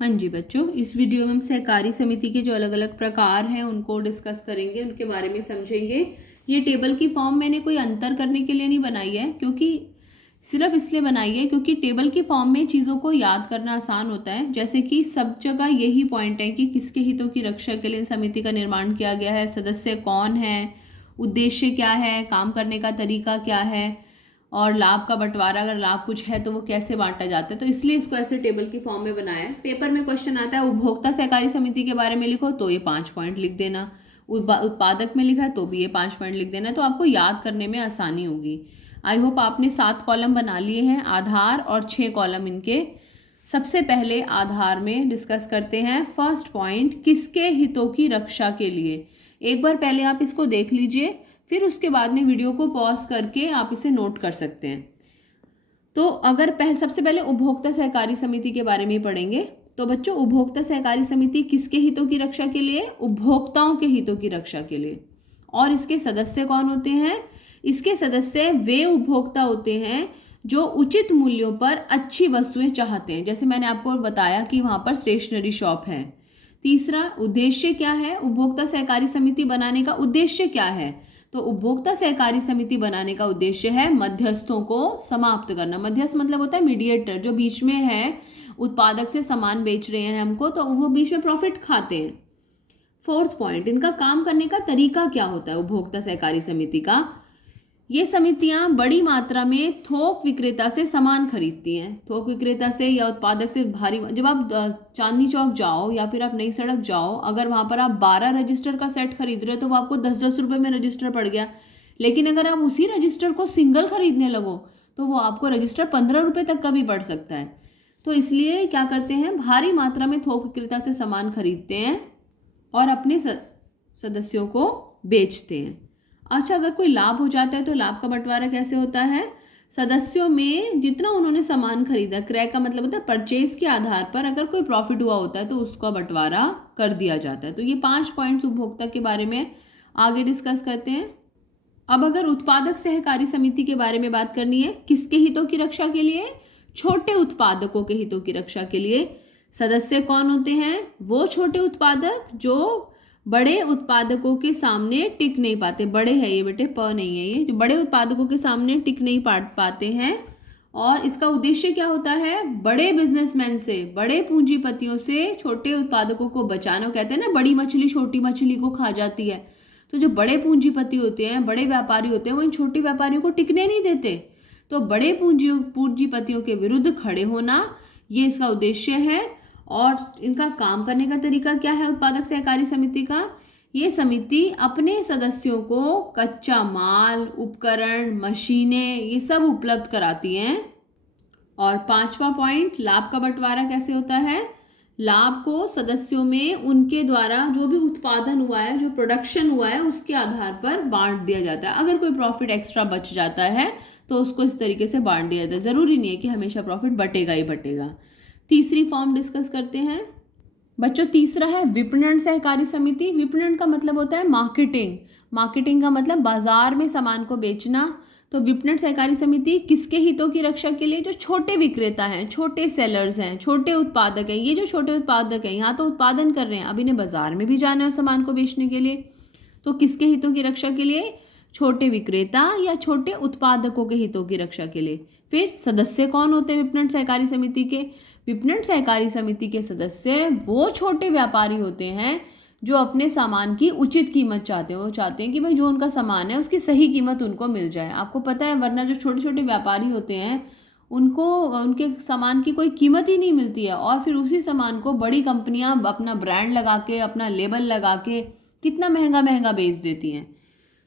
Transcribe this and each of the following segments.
हाँ जी बच्चों, इस वीडियो में हम सहकारी समिति के जो अलग अलग प्रकार हैं उनको डिस्कस करेंगे, उनके बारे में समझेंगे। ये टेबल की फॉर्म मैंने कोई अंतर करने के लिए नहीं बनाई है, क्योंकि सिर्फ इसलिए बनाई है क्योंकि टेबल की फॉर्म में चीज़ों को याद करना आसान होता है। जैसे कि सब जगह यही पॉइंट है कि किसके हितों की रक्षा के लिए समिति का निर्माण किया गया है, सदस्य कौन है, उद्देश्य क्या है, काम करने का तरीका क्या है, और लाभ का बंटवारा, अगर लाभ कुछ है तो वो कैसे बांटा जाता है। तो इसलिए इसको ऐसे टेबल की फॉर्म में बनाया है। पेपर में क्वेश्चन आता है उपभोक्ता सहकारी समिति के बारे में लिखो, तो ये 5 पॉइंट लिख देना। उत्पादक में लिखा है तो भी ये 5 पॉइंट लिख देना, तो आपको याद करने में आसानी होगी। आई होप आपने 7 कॉलम बना लिए हैं आधार और 6 कॉलम इनके। सबसे पहले आधार में डिस्कस करते हैं फर्स्ट पॉइंट, किसके हितों की रक्षा के लिए। एक बार पहले आप इसको देख लीजिए, फिर उसके बाद में वीडियो को पॉज करके आप इसे नोट कर सकते हैं। तो अगर सबसे पहले उपभोक्ता सहकारी समिति के बारे में पढ़ेंगे। तो बच्चों, उपभोक्ता सहकारी समिति किसके हितों की रक्षा के लिए? उपभोक्ताओं के हितों की रक्षा के लिए। और इसके सदस्य कौन होते हैं? इसके सदस्य वे उपभोक्ता होते हैं जो उचित मूल्यों पर अच्छी वस्तुएं चाहते हैं। जैसे मैंने आपको बताया कि वहां पर स्टेशनरी शॉप है। तीसरा, उद्देश्य क्या है? उपभोक्ता सहकारी समिति बनाने का उद्देश्य क्या है? तो उपभोक्ता सहकारी समिति बनाने का उद्देश्य है मध्यस्थों को समाप्त करना। मध्यस्थ मतलब होता है मीडिएटर, जो बीच में है, उत्पादक से सामान बेच रहे हैं हमको, तो वो बीच में प्रॉफिट खाते हैं। फोर्थ पॉइंट, इनका काम करने का तरीका क्या होता है उपभोक्ता सहकारी समिति का? ये समितियां बड़ी मात्रा में थोक विक्रेता से सामान खरीदती हैं। थोक विक्रेता से या उत्पादक से भारी, जब आप चांदनी चौक जाओ या फिर आप नई सड़क जाओ, अगर वहां पर आप 12 रजिस्टर का सेट खरीद रहे हो तो वो आपको 10-10 रुपए में रजिस्टर पड़ गया। लेकिन अगर आप उसी रजिस्टर को सिंगल खरीदने लगो तो वो आपको रजिस्टर 15 रुपए तक का भी पड़ सकता है। तो इसलिए क्या करते हैं, भारी मात्रा में थोक विक्रेता से सामान खरीदते हैं और अपने सदस्यों को बेचते हैं। अच्छा, अगर कोई लाभ हो जाता है तो लाभ का बंटवारा कैसे होता है? सदस्यों में जितना उन्होंने सामान खरीदा, क्रय का मतलब होता है परचेज के आधार पर अगर कोई प्रॉफिट हुआ होता है तो उसका बंटवारा कर दिया जाता है। तो ये 5 पॉइंट्स उपभोक्ता के बारे में आगे डिस्कस करते हैं। अब अगर उत्पादक सहकारी समिति के बारे में बात करनी है, किसके हितों की रक्षा के लिए? छोटे उत्पादकों के हितों की रक्षा के लिए। सदस्य कौन होते हैं? वो छोटे उत्पादक जो बड़े उत्पादकों के सामने टिक नहीं पाते। बड़े है ये बेटे, प नहीं है ये, जो बड़े उत्पादकों के सामने टिक नहीं पाते हैं। और इसका उद्देश्य क्या होता है? बड़े बिजनेसमैन से, बड़े पूंजीपतियों से छोटे उत्पादकों को बचाना। कहते हैं ना, बड़ी मछली छोटी मछली को खा जाती है। तो जो बड़े पूंजीपति होते हैं, बड़े व्यापारी होते हैं, वो इन छोटे व्यापारियों को टिकने नहीं देते। तो बड़े पूंजीपतियों के विरुद्ध खड़े होना, ये इसका उद्देश्य है। और इनका काम करने का तरीका क्या है उत्पादक सहकारी समिति का? ये समिति अपने सदस्यों को कच्चा माल, उपकरण, मशीनें, ये सब उपलब्ध कराती हैं। और 5वां पॉइंट, लाभ का बंटवारा कैसे होता है? लाभ को सदस्यों में उनके द्वारा जो भी उत्पादन हुआ है, जो प्रोडक्शन हुआ है, उसके आधार पर बांट दिया जाता है। अगर कोई प्रॉफिट एक्स्ट्रा बच जाता है तो उसको इस तरीके से बांट दिया जाता है। जरूरी नहीं है कि हमेशा प्रॉफिट बटेगा ही बटेगा। तीसरी फॉर्म डिस्कस करते हैं बच्चों। तीसरा है विपणन सहकारी समिति। विपणन का मतलब होता है मार्केटिंग। मार्केटिंग का मतलब बाजार में सामान को बेचना। तो विपणन सहकारी समिति किसके हितों की रक्षा के लिए? जो छोटे विक्रेता हैं, छोटे सेलर्स हैं, छोटे उत्पादक हैं। ये जो छोटे उत्पादक हैं, यहाँ तो उत्पादन कर रहे हैं, अब इन्हें बाजार में भी जाना है सामान को बेचने के लिए। तो किसके हितों की रक्षा के लिए? छोटे विक्रेता या छोटे उत्पादकों के हितों की रक्षा के लिए। फिर सदस्य कौन होते हैं विपणन सहकारी समिति के? विपणन सहकारी समिति के सदस्य वो छोटे व्यापारी होते हैं जो अपने सामान की उचित कीमत चाहते हैं। वो चाहते हैं कि भाई जो उनका सामान है उसकी सही कीमत उनको मिल जाए। आपको पता है, वरना जो छोटे छोटे व्यापारी होते हैं उनको उनके सामान की कोई कीमत ही नहीं मिलती है, और फिर उसी सामान को बड़ी कंपनियां अपना ब्रांड लगा के, अपना लेबल लगा के कितना महंगा महंगा बेच देती हैं।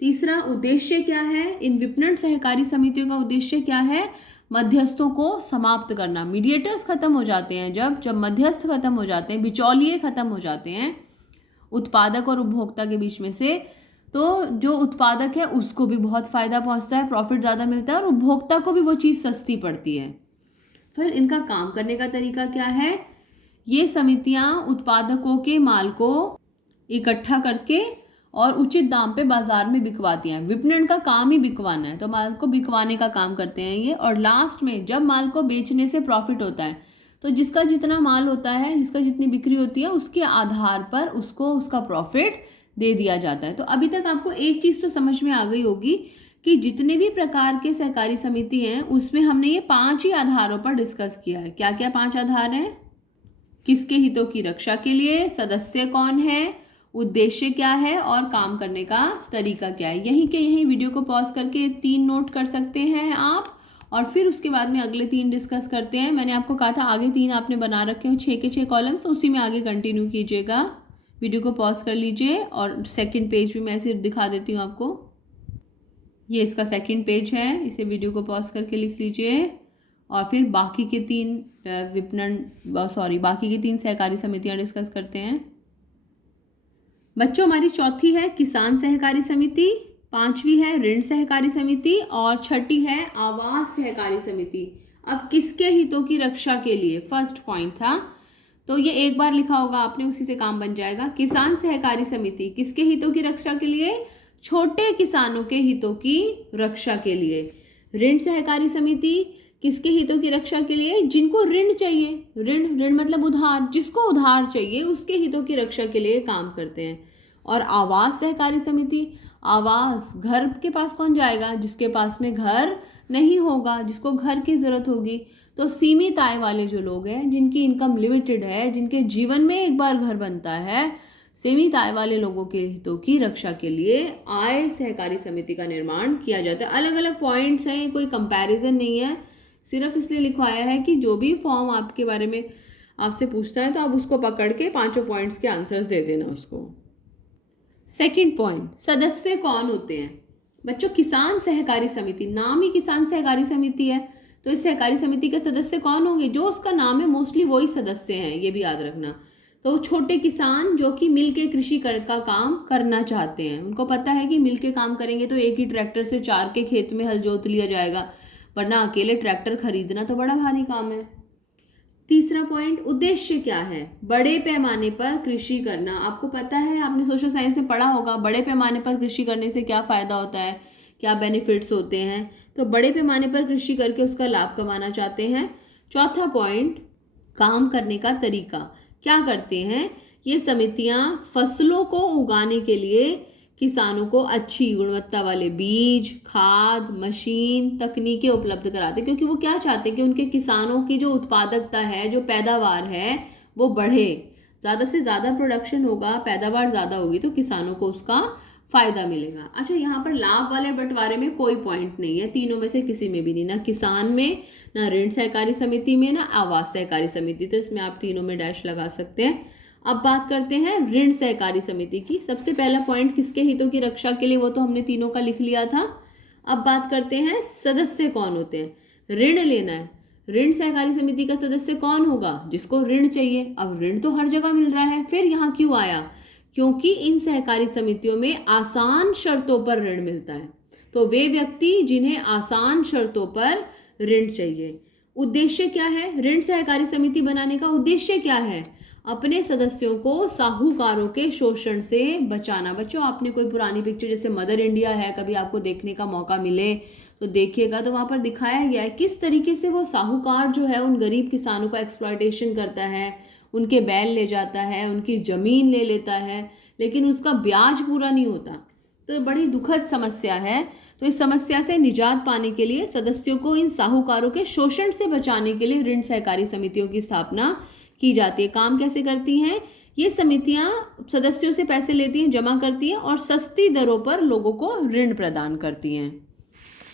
तीसरा, उद्देश्य क्या है? इन विपणन सहकारी समितियों का उद्देश्य क्या है? मध्यस्थों को समाप्त करना। मीडिएटर्स खत्म हो जाते हैं जब मध्यस्थ खत्म हो जाते हैं, बिचौलिए खत्म हो जाते हैं उत्पादक और उपभोक्ता के बीच में से, तो जो उत्पादक है उसको भी बहुत फायदा पहुंचता है, प्रॉफिट ज़्यादा मिलता है, और उपभोक्ता को भी वो चीज़ सस्ती पड़ती है। फिर इनका काम करने का तरीका क्या है? ये समितियां उत्पादकों के माल को इकट्ठा करके और उचित दाम पे बाजार में बिकवाती हैं। विपणन का काम ही बिकवाना है, तो माल को बिकवाने का काम करते हैं ये। और लास्ट में जब माल को बेचने से प्रॉफिट होता है तो जिसका जितना माल होता है, जिसका जितनी बिक्री होती है, उसके आधार पर उसको उसका प्रॉफिट दे दिया जाता है। तो अभी तक आपको एक चीज़ तो समझ में आ गई होगी कि जितने भी प्रकार के सहकारी समिति हैं उसमें हमने ये 5 ही आधारों पर डिस्कस किया है। क्या क्या 5 आधार हैं? किसके हितों की रक्षा के लिए, सदस्य कौन है, उद्देश्य क्या है और काम करने का तरीका क्या है। यहीं के यहीं वीडियो को पॉज करके 3 नोट कर सकते हैं आप, और फिर उसके बाद में अगले 3 डिस्कस करते हैं। मैंने आपको कहा था आगे 3 आपने बना रखे हो, 6 के 6 कॉलम्स, उसी में आगे कंटिन्यू कीजिएगा। वीडियो को पॉज कर लीजिए और सेकंड पेज भी मैं ऐसे दिखा देती हूँ आपको। ये इसका सेकंड पेज है, इसे वीडियो को पॉज करके लिख लीजिए और फिर बाकी के 3 सहकारी समितियाँ डिस्कस करते हैं। बच्चों, हमारी चौथी है किसान सहकारी समिति, 5वीं है ऋण सहकारी समिति और 6ठी है आवास सहकारी समिति। अब किसके हितों की रक्षा के लिए, फर्स्ट पॉइंट था, तो ये एक बार लिखा होगा आपने, उसी से काम बन जाएगा। किसान सहकारी समिति किसके हितों की रक्षा के लिए? छोटे किसानों के हितों की रक्षा के लिए। ऋण सहकारी समिति किसके हितों की रक्षा के लिए? जिनको ऋण चाहिए, ऋण मतलब उधार, जिसको उधार चाहिए उसके हितों की रक्षा के लिए काम करते हैं। और आवास सहकारी समिति, आवास, घर के पास कौन जाएगा? जिसके पास में घर नहीं होगा, जिसको घर की ज़रूरत होगी। तो सीमित आय वाले जो लोग हैं, जिनकी इनकम लिमिटेड है, जिनके जीवन में एक बार घर बनता है, सीमित आय वाले लोगों के हितों की रक्षा के लिए आय सहकारी समिति का निर्माण किया जाता है। अलग अलग पॉइंट्स हैं, कोई कंपैरिजन नहीं है, सिर्फ इसलिए लिखवाया है कि जो भी फॉर्म आपके बारे में आपसे पूछता है तो आप उसको पकड़ के 5 पॉइंट्स के आंसर्स दे देना उसको। सेकंड पॉइंट, सदस्य कौन होते हैं? बच्चों, किसान सहकारी समिति, नाम ही किसान सहकारी समिति है, तो इस सहकारी समिति के सदस्य कौन होंगे? जो उसका नाम है मोस्टली वही सदस्य हैं, ये भी याद रखना। तो छोटे किसान जो कि मिलके कृषि का काम करना चाहते हैं, उनको पता है कि मिलके काम करेंगे तो एक ही ट्रैक्टर से 4 के खेत में हल जोत लिया जाएगा, वरना अकेले ट्रैक्टर खरीदना तो बड़ा भारी काम है। तीसरा पॉइंट, उद्देश्य क्या है? बड़े पैमाने पर कृषि करना। आपको पता है, आपने सोशल साइंस में पढ़ा होगा, बड़े पैमाने पर कृषि करने से क्या फ़ायदा होता है, क्या बेनिफिट्स होते हैं। तो बड़े पैमाने पर कृषि करके उसका लाभ कमाना चाहते हैं। चौथा पॉइंट, काम करने का तरीका। क्या करते हैं ये समितियां? फसलों को उगाने के लिए किसानों को अच्छी गुणवत्ता वाले बीज, खाद, मशीन, तकनीकें उपलब्ध कराते हैं, क्योंकि वो क्या चाहते हैं कि उनके किसानों की जो उत्पादकता है, जो पैदावार है, वो बढ़े। ज़्यादा से ज़्यादा प्रोडक्शन होगा, पैदावार ज़्यादा होगी तो किसानों को उसका फ़ायदा मिलेगा। अच्छा, यहाँ पर लाभ वाले बंटवारे में कोई पॉइंट नहीं है, तीनों में से किसी में भी नहीं, ना किसान में, ना ऋण सहकारी समिति में, ना आवास सहकारी समिति, तो इसमें आप तीनों में डैश लगा सकते हैं। अब बात करते हैं ऋण सहकारी समिति की। सबसे पहला पॉइंट किसके हितों की रक्षा के लिए, वो तो हमने तीनों का लिख लिया था। अब बात करते हैं सदस्य कौन होते हैं। ऋण लेना है, ऋण सहकारी समिति का सदस्य कौन होगा? जिसको ऋण चाहिए। अब ऋण तो हर जगह मिल रहा है, फिर यहाँ क्यों आया? क्योंकि इन सहकारी समितियों में आसान शर्तों पर ऋण मिलता है, तो वे व्यक्ति जिन्हें आसान शर्तों पर ऋण चाहिए। उद्देश्य क्या है? ऋण सहकारी समिति बनाने का उद्देश्य क्या है? अपने सदस्यों को साहूकारों के शोषण से बचाना। बच्चों, आपने कोई पुरानी पिक्चर जैसे मदर इंडिया है, कभी आपको देखने का मौका मिले तो देखिएगा, तो वहाँ पर दिखाया गया है किस तरीके से वो साहूकार जो है उन गरीब किसानों का एक्सप्लॉयटेशन करता है, उनके बैल ले जाता है, उनकी ज़मीन ले लेता है, लेकिन उसका ब्याज पूरा नहीं होता। तो बड़ी दुखद समस्या है। तो इस समस्या से निजात पाने के लिए सदस्यों को इन साहूकारों के शोषण से बचाने के लिए ऋण सहकारी समितियों की स्थापना की जाती है। काम कैसे करती हैं ये समितियां? सदस्यों से पैसे लेती हैं, जमा करती हैं और सस्ती दरों पर लोगों को ऋण प्रदान करती हैं।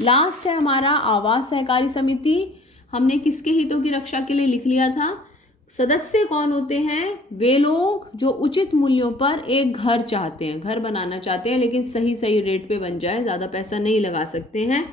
लास्ट है हमारा आवास सहकारी समिति। हमने किसके हितों की रक्षा के लिए लिख लिया था? सदस्य कौन होते हैं? वे लोग जो उचित मूल्यों पर एक घर चाहते हैं, घर बनाना चाहते हैं, लेकिन सही सही रेट पे बन जाए, ज़्यादा पैसा नहीं लगा सकते हैं।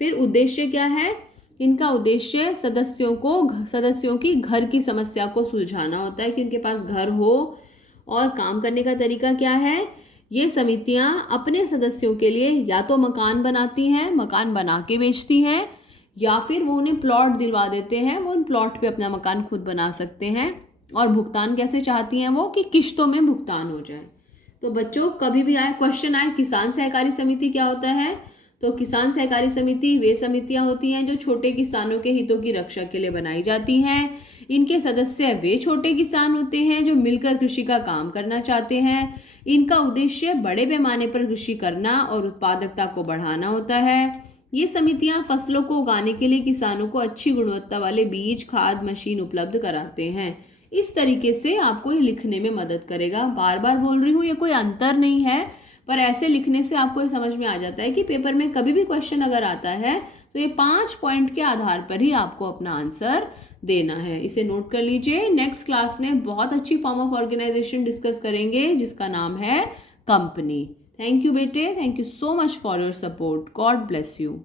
फिर उद्देश्य क्या है इनका? उद्देश्य सदस्यों की घर की समस्या को सुलझाना होता है कि उनके पास घर हो। और काम करने का तरीका क्या है? ये समितियां अपने सदस्यों के लिए या तो मकान बनाती हैं, मकान बना के बेचती हैं, या फिर वो उन्हें प्लॉट दिलवा देते हैं, वो उन प्लॉट पे अपना मकान खुद बना सकते हैं। और भुगतान कैसे चाहती हैं वो? कि किश्तों में भुगतान हो जाए। तो बच्चों, कभी भी आए क्वेश्चन आए किसान सहकारी समिति क्या होता है, तो किसान सहकारी समिति वे समितियां होती हैं जो छोटे किसानों के हितों की रक्षा के लिए बनाई जाती हैं। इनके सदस्य वे छोटे किसान होते हैं जो मिलकर कृषि का काम करना चाहते हैं। इनका उद्देश्य बड़े पैमाने पर कृषि करना और उत्पादकता को बढ़ाना होता है। ये समितियां फसलों को उगाने के लिए किसानों को अच्छी गुणवत्ता वाले बीज, खाद, मशीन उपलब्ध कराते हैं। इस तरीके से आपको ये लिखने में मदद करेगा। बार बार बोल रही हूँ, ये कोई अंतर नहीं है, पर ऐसे लिखने से आपको ये समझ में आ जाता है कि पेपर में कभी भी क्वेश्चन अगर आता है तो ये 5 पॉइंट के आधार पर ही आपको अपना आंसर देना है। इसे नोट कर लीजिए। नेक्स्ट क्लास में बहुत अच्छी फॉर्म ऑफ ऑर्गेनाइजेशन डिस्कस करेंगे जिसका नाम है कंपनी। थैंक यू बेटे, thank you so much for your support. God bless you.